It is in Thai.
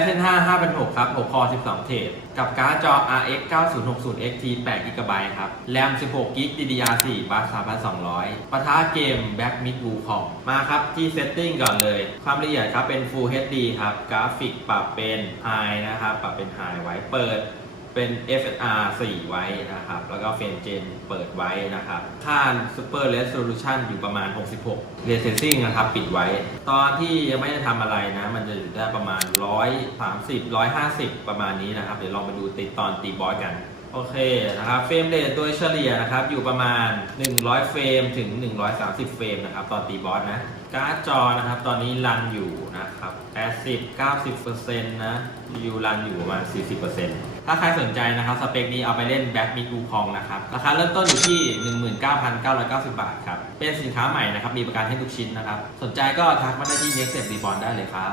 Ryzen 5 5006 ครับ 6 คอ 12 เทรดกับการ์ดจอ RX 9060 XT 8 GB ครับ แรม 16 GB DDR4 บัส3200ประท้าเกม Back Mid Wukong มาครับที่ Setting ก่อนเลย ความละเอียดครับเป็น Full HD ครับ กราฟิกปรับเป็น High นะครับ ปรับเป็น High ไว้เปิด เป็น FSR 4 ไว้นะครับ แล้วก็เฟรมเจนเปิดไว้นะครับ ค่า Super Resolution อยู่ประมาณ 66 Ray Tracing นะครับ ปิดไว้ ตอนที่ยังไม่ได้ทำอะไรนะ มันจะอยู่ได้ประมาณ 130 150 ประมาณนี้นะครับ เดี๋ยวลองไปดูติดตอนตีบอสกัน โอเคนะครับ เฟรมเรทโดยเฉลี่ยนะครับ อยู่ประมาณ 100 เฟรมถึง 130 เฟรมนะครับ ตอนตีบอสนะ การ์ดจอนะครับ ตอนนี้รันอยู่นะครับ 80 90%นะอยู่รันอยู่ประมาณ 40%ถ้าใครสนใจนะครับ สเปคนี้เอาไปเล่นแบ็กมิกูคองนะครับ ราคาเริ่มต้นอยู่ที่ 19,990 บาทครับ เป็นสินค้าใหม่นะครับ มีประกันให้ทุกชิ้นนะครับ สนใจก็ทักมาได้ที่ Next Step Reborn ได้เลยครับ